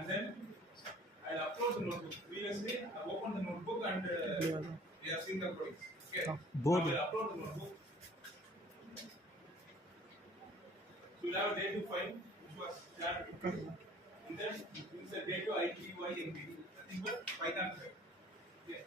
and then I'll upload the notebook. Previously, I opened the notebook and we have seen the codings. Okay. Now we'll upload the notebook. So we'll have a data file which was shared with you. And then it's a data IPYNB. Nothing but Python file. Okay.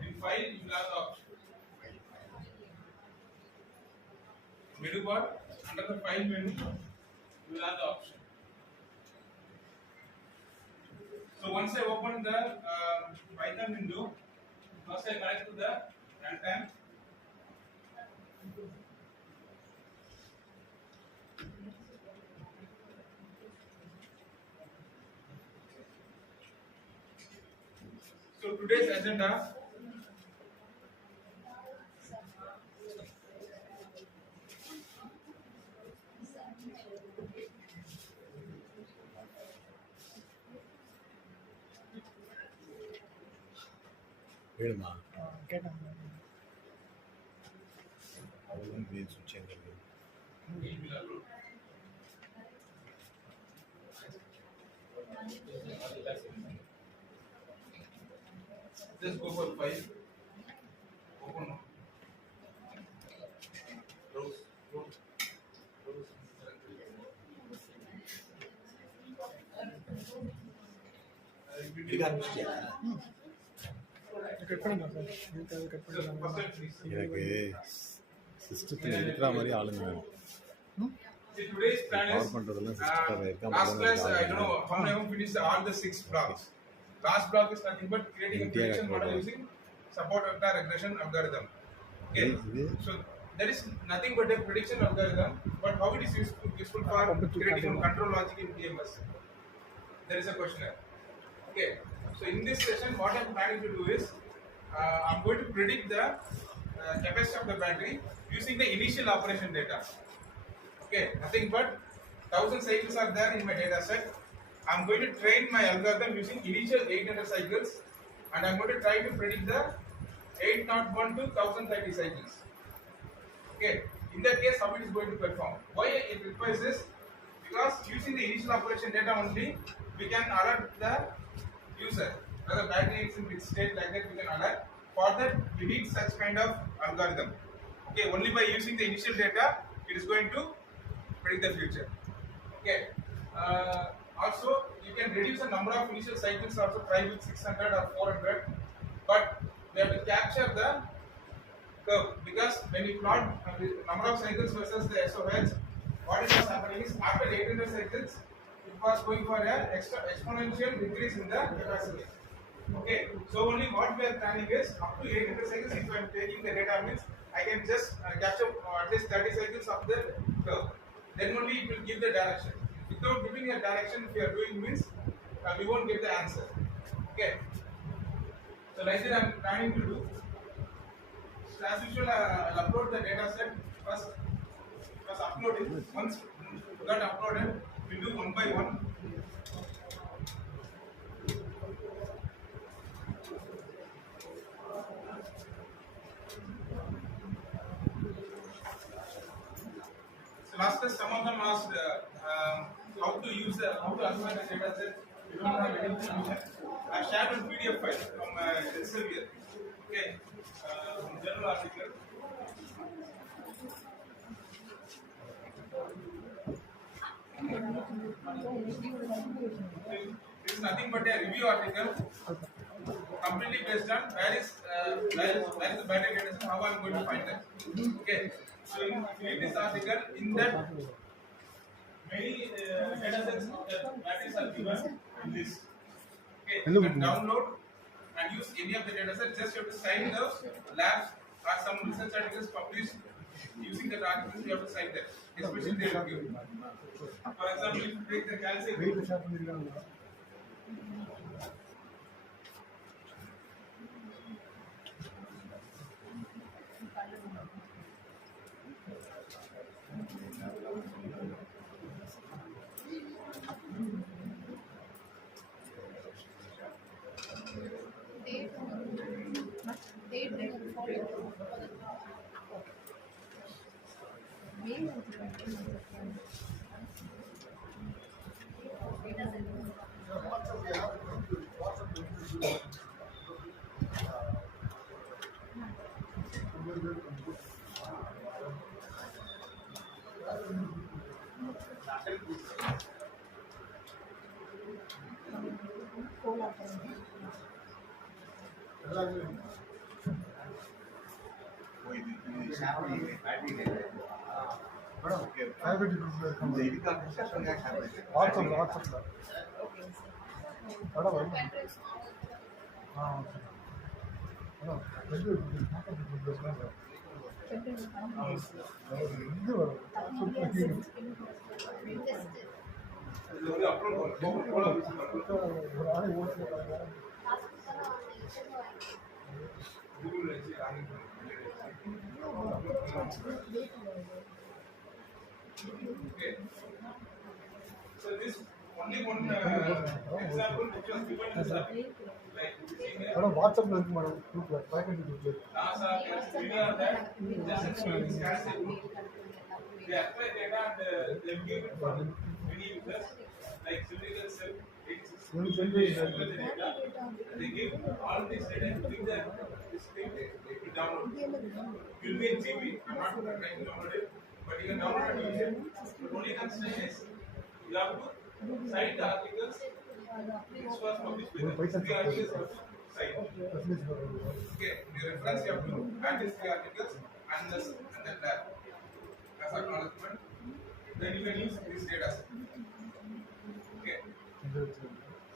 In file, you will have the option. Menu bar, under the file menu, you will have the option. So once I open the Python window, first I connect to the runtime. So today's agenda. Just go for 5. Open. Rows. See, today's plan is last class I don't know how many of you finished all the 6 blocks. Last block is nothing but creating a prediction model using support vector regression algorithm. Okay, so there is nothing but a prediction algorithm, but how it is useful for creating control logic in PMS? There is a questionnaire. Okay, so in this session, what I am planning to do is I am going to predict the capacity of the battery using the initial operation data. Okay, nothing but 1000 cycles are there in my data set. I am going to train my algorithm using initial 800 cycles, and I am going to try to predict the 801 to 1030 cycles. Okay, in that case, how it is going to perform? Why it requires this? Because using the initial operation data only, we can alert the user. Whether battery is in which state, like that we can alert. For that, we need such kind of algorithm. Okay, only by using the initial data, it is going to predict the future. Okay. Also, you can reduce the number of initial cycles. Also, try with 600 or 400. But we have to capture the curve, because when you plot the number of cycles versus the SOH, what is happening is after 800 cycles, it was going for an exponential increase in the capacity. Okay, so only what we are planning is up to 800 cycles. If I am taking the data, means I can just capture at least 30 cycles of the curve. Then only it will give the direction. Without giving a direction, if we are doing means we won't get the answer. Okay. So like that I am planning to do. So as usual, I'll upload the data set first. Uploading. Once got uploaded, we do one by one. So last class, some of them asked how to use how to assign the data set. We don't have any information. I have shared a PDF file from Elsevier. Okay, from journal article. This is nothing but a review article, completely based on where is the battery data set, how I am going to find that. Okay, so if you read this article, in that many data sets batteries are given in this. Okay, you can download and use any of the data sets. Just you have to sign the labs or some research articles published using the articles. You have to sign that. Especially they will give. For example, if you take the calcium. Okay. So this only one example which was given in the survey, like WhatsApp link madam group la faculty group la NASA, any of that, just explain this scarcity. They acquire data and they give it for many users, like cylindrical cell, the data, and they give all this data and give them this thing to download. It will be in GB. I'm not trying to download it, but you can download and use it. The only constraint is you have to cite the articles which was published with the three articles you have to cite. Okay, the reference you have to add these three articles and the lab as acknowledgement. Then you can use this data set. Okay.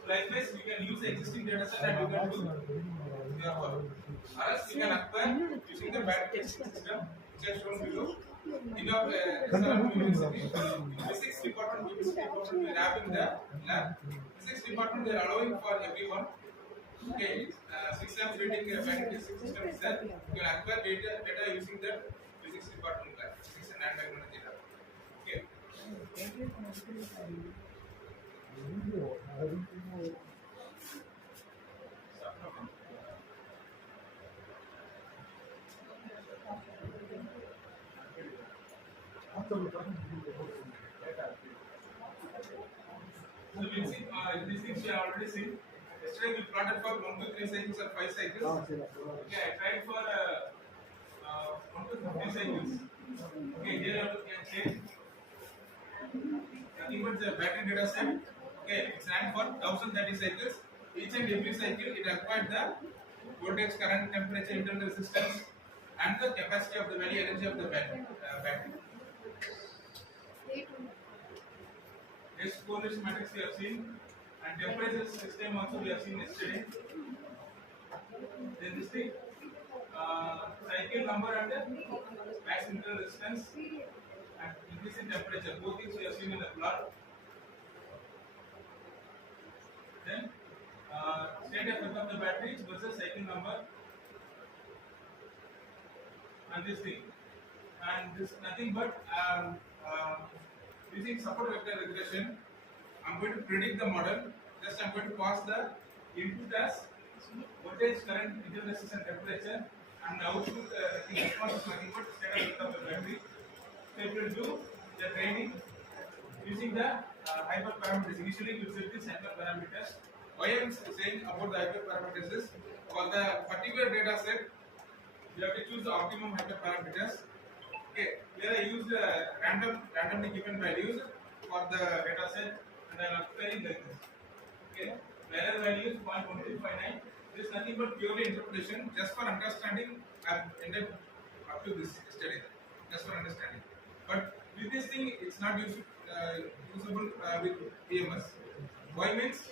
Likewise, you can use the existing data set and you can do your work. Or else you can acquire using the battery system which is shown below. In your physics department, we have in the lab. Physics department, they are allowing for everyone. Okay, 6 labs rating battery system is there. You can acquire data using the physics department lab, physics and technology lab. Okay. So we'll see, these things we have already seen. Yesterday we plotted for 1 to 3 cycles or 5 cycles. Okay, I tried for 1 to 3 cycles. Okay, here you can change nothing but the battery data set. Okay, it's ran for 1030 cycles. Each and every cycle it acquired the voltage, current, temperature, internal resistance, and the capacity of the value energy of the battery. This correlation matrix we have seen, and temperature system also we have seen yesterday. Then this thing, cycle number and max internal resistance and increase in temperature. Both things we have seen in the plot. Then state effect of the battery versus cycle number, and this thing, and this nothing but using support vector regression, I'm going to predict the model. Just I'm going to pass the input as voltage, current, internal resistance, and temperature, and the output response is nothing but state effect of the battery. So it will do the training using the hyperparameters. Initially, you set these hyperparameters. Why I am saying about the hyperparameters is for the particular data set, you have to choose the optimum hyperparameters. Okay, here I use the randomly given values for the data set, and I am acquiring like this. Okay, error value is 0.1259. This is nothing but purely interpretation. Just for understanding, I have ended up to this study. Just for understanding. But with this thing, it's not usable with PMS. Why means,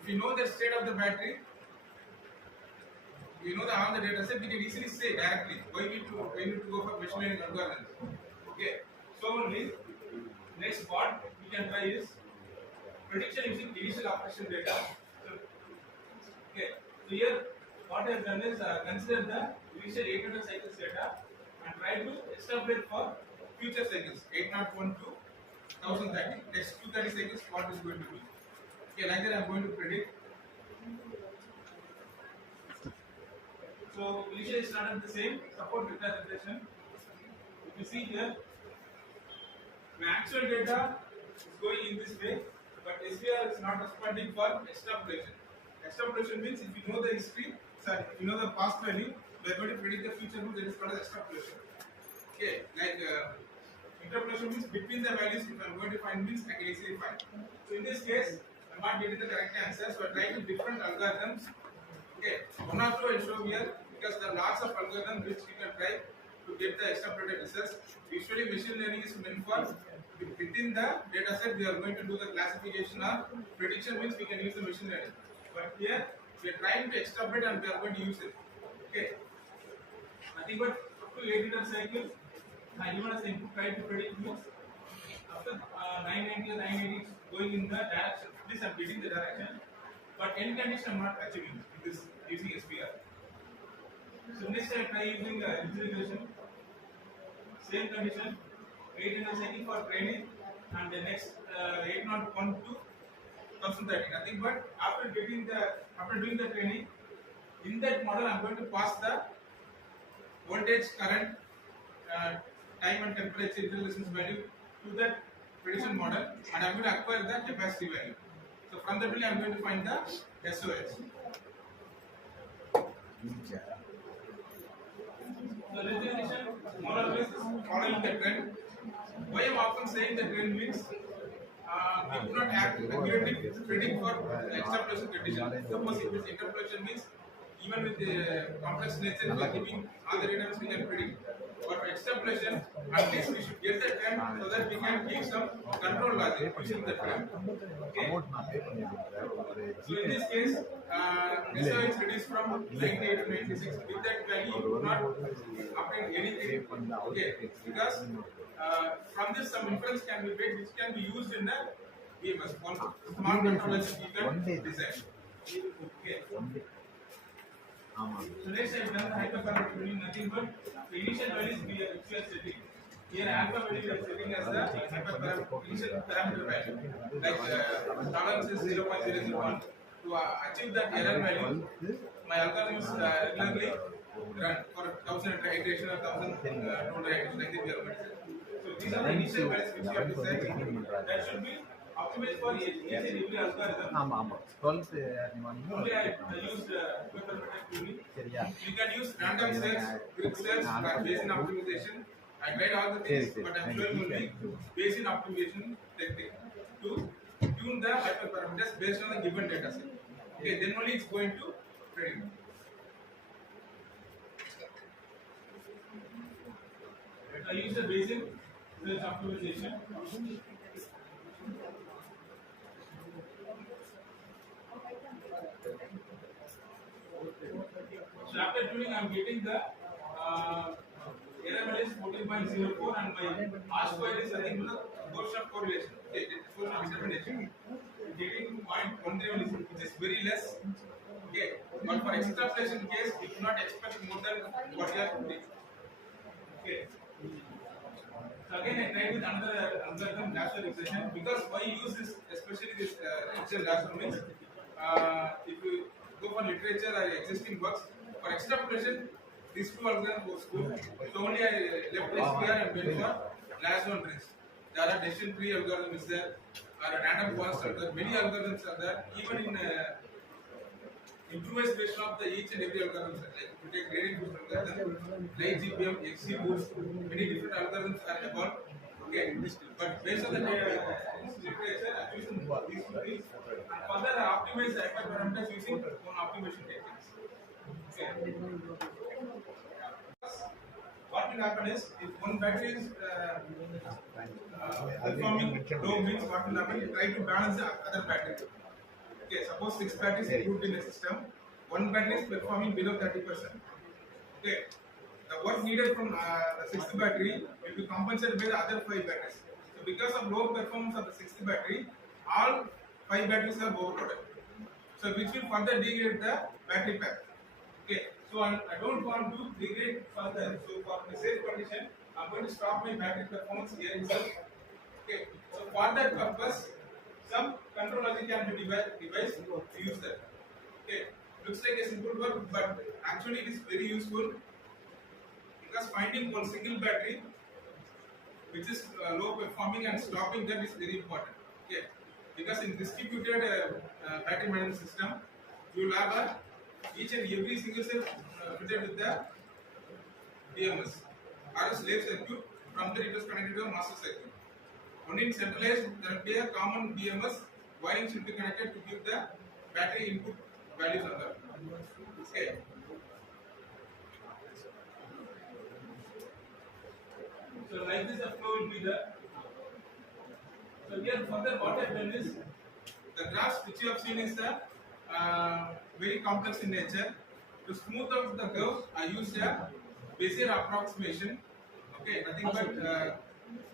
if you know the state of the battery, you know all the data set, we can easily say directly. Why we need to go for machine learning algorithms? Okay. So only next part we can try is prediction using initial operation data. So, okay. So here what I have done is consider the initial 800 cycles data and try to extrapolate for future cycles 801 to 1030. Next 230 cycles, what is going to be? Okay, like that I am going to predict. So So initially it started the same support vector regression. If you see here, my actual data is going in this way, but SVR is not responding for extrapolation. Extrapolation means if you know the history, sorry, if you know the past value, we are going to predict the future value. That is called as extrapolation. Okay, like interpolation means between the values. If I am going to find means I can easily find. So in this case, I am not getting the correct answer. So I try to different algorithms. Okay, one or two I will show here because there are lots of algorithms which you can try to get the extrapolated results. Usually machine learning is meant for within the data set we are going to do the classification or prediction means we can use the machine learning. But here we are trying to extrapolate and we are going to use it. Okay, nothing but up to 8 liter cycle. I given as input try to predict means after 990 or 980 going in the direction. This I am getting the direction, but end condition I am not achieving with this using SPR. So next I try using regression. Same condition, 8 in the cycle for training, and the next 801 to 2030. Nothing but after doing the training, in that model I am going to pass the voltage, current, time and temperature resistance value to that prediction model, and I am going to acquire the capacity value. So from that value I am going to find the SOS. So regression more or less is following the trend. Why I am often saying the trend means we do not accurately predict for extrapolation condition. Suppose if it's interpolation means even with the complex nature we are giving all the data we can predict. But for extrapolation, at least we should get the trend so that we can give some control logic using the trend. Okay. So in this case, SOS is reduced from 98 to 96. With that value, you do not obtain anything. Okay, because from this some inference can be made, which can be used in the EMS. One small controller you can design. Okay. So next I have done the hyperparameter tuning, nothing but the initial values we are setting. Here alpha value we are setting as the hyperparameter initial parameter value. Like tolerance is 0.001. To achieve that error value, my algorithm is regularly run for 1000 iteration or 1000 total iteration. Like that we are going to set. So these are the initial values which you have to set. That should be optimized for each and every algorithm. 12 Only I used hyperparameter tuning. You can use random cells, quick cells based on optimization. I tried all the things, but I am showing only based on optimization technique to tune the hyperparameters based on the given data set. Okay, then only it's going to predict. I use the basic search optimization. So after tuning, I am getting the error value is 14.04 and my R square is nothing but the portion of correlation. Okay, portion of interpretation. Getting 0.131 which is very less. Okay, but for extrapolation case, we do not expect more than what you are putting. Okay. So again, I tried with another algorithm, National regression, because why use this, especially this regression National means if you go for literature or existing works for extrapolation, these two algorithms was good. So only I left SPR and went for last one trees. There are decision tree algorithm is there, or a random forest algorithm. Many algorithms are there. Even in improvisation of the each and every algorithm, like to take gradient boost algorithm, like GPM, XC boost, many different algorithms are evolved. Okay, but based on the literature, I use these things. And further, I optimize the hyperparameters using one optimization techniques. Okay. What will happen is, if one battery is performing low means what will happen? You try to balance the other battery. Okay, suppose 6 batteries are grouped in a system, one battery is performing below 30%. Okay, the work needed from the 6th battery will be compensated by the other 5 batteries. So because of low performance of the 6th battery, all 5 batteries are overloaded. So which will further degrade the battery pack. Okay, so I don't want to degrade further. So for the safe condition, I'm going to stop my battery performance here itself. Okay, so for that purpose, some control logic can be devised to use that. Okay, looks like a simple work, but actually it is very useful because finding one single battery which is low performing and stopping that is very important. Okay, because in distributed battery management system, you will have each and every single cell fitted with the BMS or a slave circuit. From there it is connected to a master circuit. Only in centralized there will be a common BMS wiring should be connected to give the battery input values on that. Okay. So like this the flow will be there. So here further what I have done is the graphs which you have seen is very complex in nature. To smooth out the curve, I used a Bezier approximation. Okay, nothing but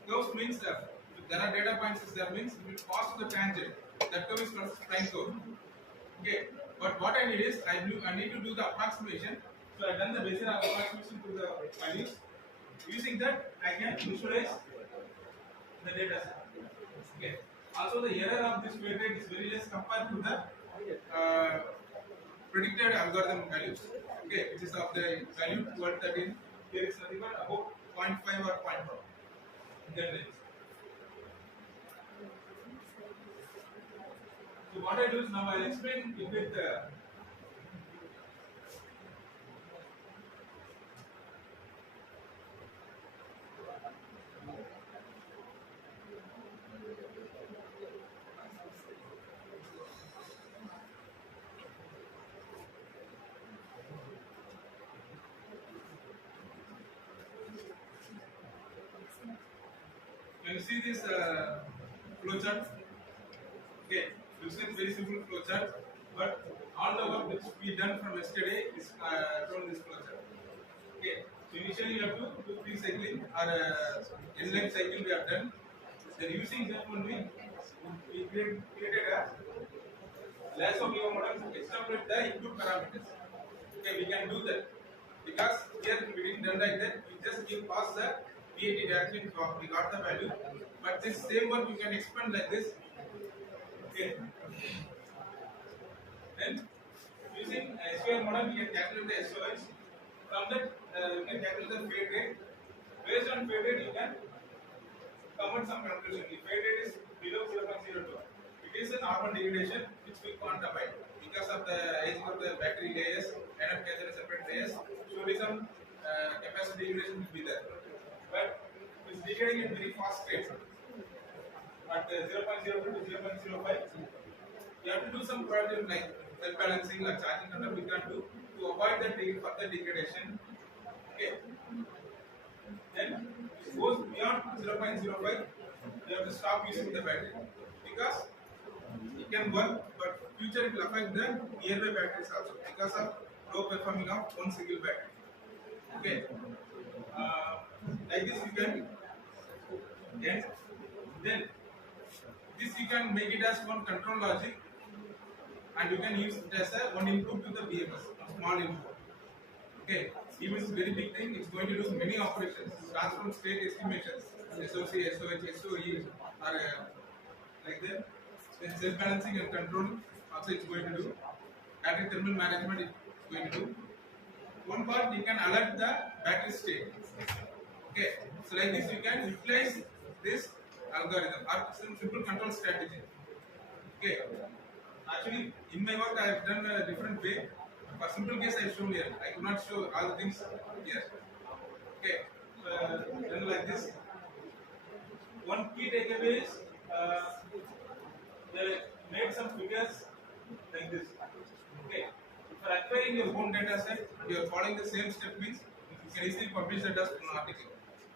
curves means that if there are data points, that means it will pass to the tangent. That curve is called spline curve. Okay, but what I need is I need to do the approximation. So I have done the Bezier approximation to the values. Using that, I can visualize the data set. Okay. Also, the error of this weight rate is very less compared to the predicted algorithm values. Okay, which is of the value 1213. Here is nothing but about 0.5 or 0.4 in that range. So what I do is now I will explain it with can you see this flow chart? Okay, looks like very simple flow chart, but all the work which we done from yesterday is from this flow chart. Okay, so initially you have to do pre-cycling or inline cycle we have done. Then using that only we created a lasso BO model to extrapolate the input parameters. Okay, we can do that because here we didn't done like that. We just give pass the PAT direction, we got the value. But this same one you can expand like this. Okay. Then using SQL model, we can calculate the SOH. From that, you can calculate the fade rate. Based on fade rate, you can come at some conclusion. If fade rate is below 0.02, it is an R1 degradation which we quantify because of the aging of the battery layers and of separate layers. Surely some capacity degradation will be there. But it's degrading at very fast rate. At 0.02 to 0.05, you have to do some problem like self balancing or charging control we can do to avoid that further degradation. Okay. Then it goes beyond 0.05, you have to stop using the battery because it can work, but future it will affect the nearby batteries also because of low performing of one single battery. Okay. Like this you can get. Then this you can make it as one control logic and you can use it as a one input to the BMS, small input. Okay, even it's a very big thing, it's going to do many operations, transform state estimations, SOC, SOH, SOE or like that. Then self balancing and control also it's going to do. Battery thermal management it's going to do. One part you can alert the battery state. Okay, so like this you can utilize this algorithm or some simple control strategy. Okay, actually in my work I have done a different way. For simple case I have shown here. I could not show all the things here. Okay, then like this. One key takeaway is they made some figures like this. Okay, for acquiring your own data set, you are following the same step means you can easily publish that as an article.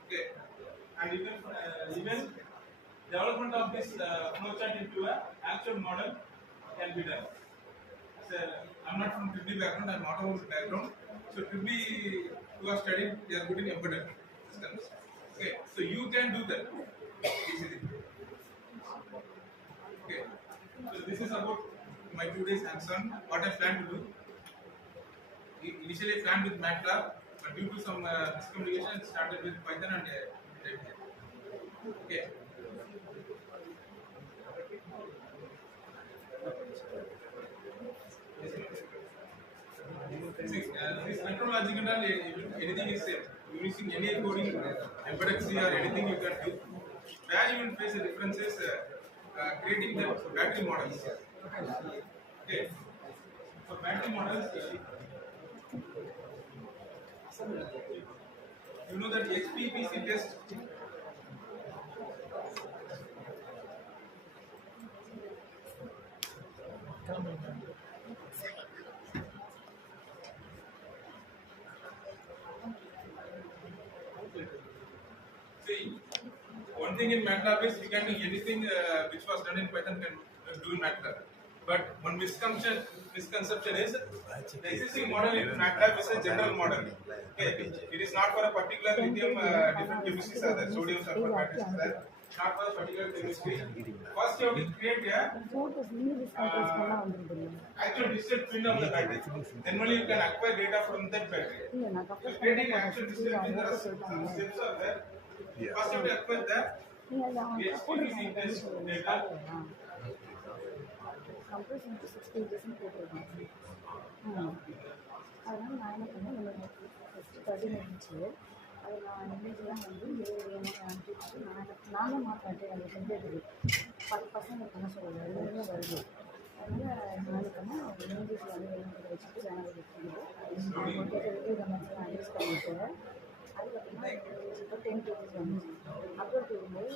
Okay, and you can even development of this flowchart into an actual model can be done. So, I'm not from Fdp background, I'm automotive background. So Fdp who are studied, they are good in embedded systems. Okay, so you can do that easily. Okay, so this is about my 2 days hands-on. What I plan to do. Initially planned with MATLAB, but due to some miscommunication, started with Python and okay. logic and all, anything is same. Using any coding, embedded C or anything you can do. Where you will face the difference is creating the battery models. Okay. So battery models, you know that HPPC test. See, one thing in MATLAB is you can do anything which was done in Python can do in MATLAB. But one misconception is the existing model in MATLAB is a general model. Okay, it is not for a particular lithium different chemistries are there, sodium sulfur batteries are there. Not for a particular chemistry. First you have to create a actual digital twin of the battery. Then only you can acquire data from that battery. So creating actual digital twin, there are some steps are there. First you have to acquire the HPPC test data. Compression to 6 pages in paper. அதனால் நான் என்ன பண்ணேன் என்னோட first 30 இருந்துச்சு அது நான் இமேஜெலாம் வந்து அனுப்பிட்டு நானே மாற்றேன் அந்த செஞ்சதுக்கு 10 பசங்க பண்ண சொல்லுவேன் எல்லாருமே வருது அதனால் நான் என்ன பண்ணேன் இமேஜஸ் வந்து வெளியே வச்சுட்டு சேனல் வச்சுக்கிட்டு அவங்க கேட்டதுக்கு இதை மாதிரி நான் யூஸ் பண்ணிட்டு அதுக்கப்புறமா 10 பேஜஸ் வந்துச்சு அப்லோட் பண்ணும்போது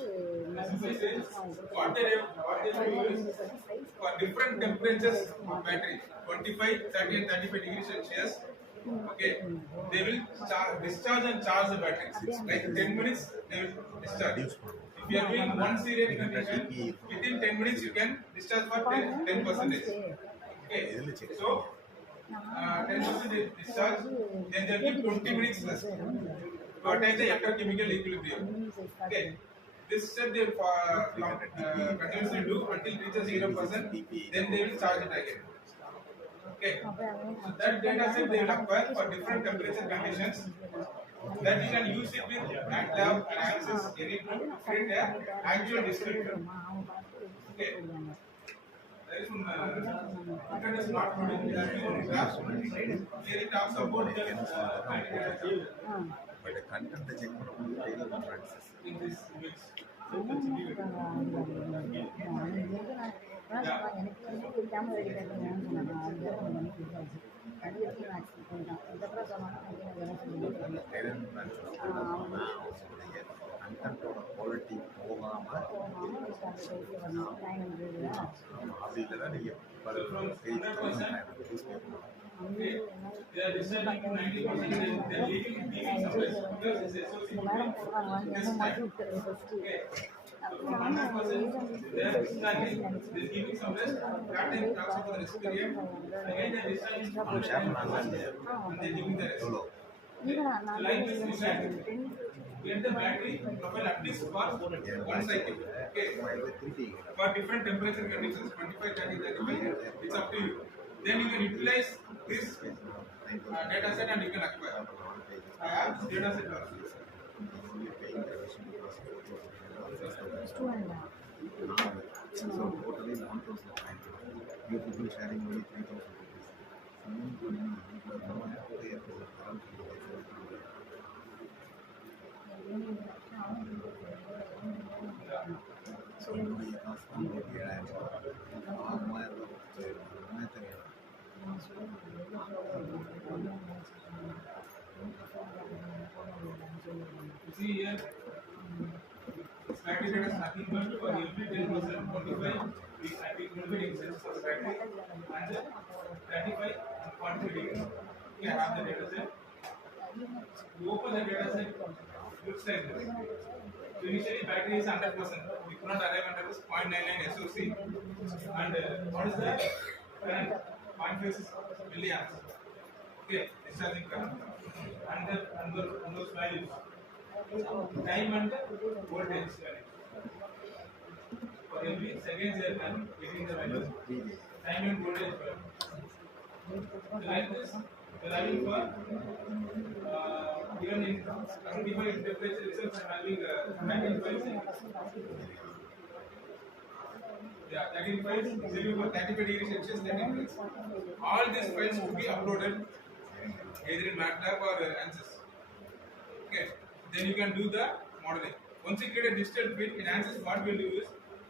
for different temperatures of battery 25, 30 and 35 degrees Celsius. Okay, they will discharge and charge the battery. Like 10 minutes they will discharge. If you are doing one serial condition, within 10 minutes you can discharge for 10%. Okay, so 10% discharge, then there will be 20 minutes rest to attain the electrochemical equilibrium. Okay. This step they continuously do until it reaches 0%, then they will charge it again. Okay. So that data set they will acquire for different temperature conditions. That you can use it with MATLAB and access any to create an actual descriptor. Okay. There is one internet is not good in that graph. Here it talks about the but the content check in this image. எனக்கு camera ready பண்ணுறேன்னு சொன்னாங்க அது வரைக்கும் நான் expect பண்ணிட்டேன் இதுக்கப்புறம் சொன்னாங்கன்னா கண்டென்ட்டோட quality போகாமல் அப்படி இல்லைன்னா நீங்கள் They are discharging to 90%. They are leaving some rest because this is associated with this time. Okay. So from 100%, they are discharging. They are giving some rest. That time talks about the rest period. Again they are discharging to 100% and they are giving the rest. So like this, you can get the battery profile at least for one cycle. Okay. For different temperature conditions, 25, 30, 35, it's up to you. Then you can utilize this data set and you can acquire. I have this data set also. So totally 1,000. You people sharing only 3,000 So என்னுடைய காசு தான் 7,000 See here, battery data is nothing but for every 10% 25 we activate cents for battery and 35 and 40 degrees. We have the data set. You open the data set, looks like this. So initially battery is 100%. We could not arrive at this 0.99 SOC. And what is the current? 0.5 milliamps. Okay, discharging current. And those values. Time and voltage value. For every seconds they are getting the values. Time and voltage value. So like this, the value for even in 25 temperature itself I am having 19.5. Yeah, 35, 35 degrees Celsius, 13 minutes. All these files to be uploaded either in MATLAB or ANSYS. Okay, then you can do the modeling. Once you create a digital twin in ANSYS, what we'll do is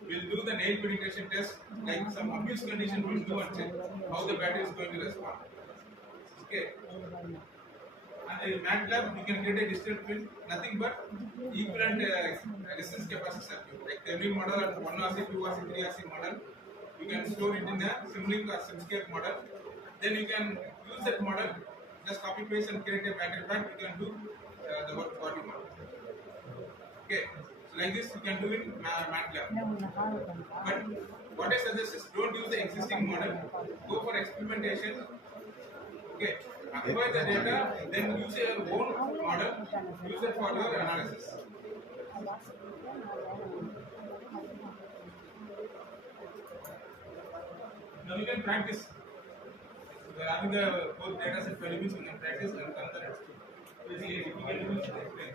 we'll do the nail penetration test, like some abuse condition we'll do and check how the battery is going to respond. Okay. And in MATLAB, you can create a digital twin, nothing but equivalent resistance capacity circuit, like Thevenin model and 1 RC, 2 RC, 3 RC model. You can store it in the Simulink or SimScape model. Then you can use that model, just copy paste and create a battery pack. You can do the work for you. Okay, so like this you can do in MATLAB. But what I suggest is don't use the existing model. Go for experimentation. Okay, acquire the data, then use your own model. Use it for your analysis. Now you can practice. We are having the both data set values, you can practice and come the rest. Basically, if you can do it, explain.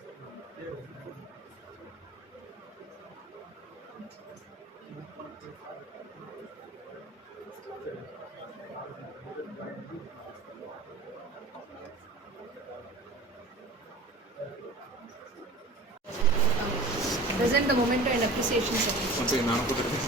Present the memento and appreciation session. Okay, ನಾನು ಕೂತಿರ್ತೀನಿ.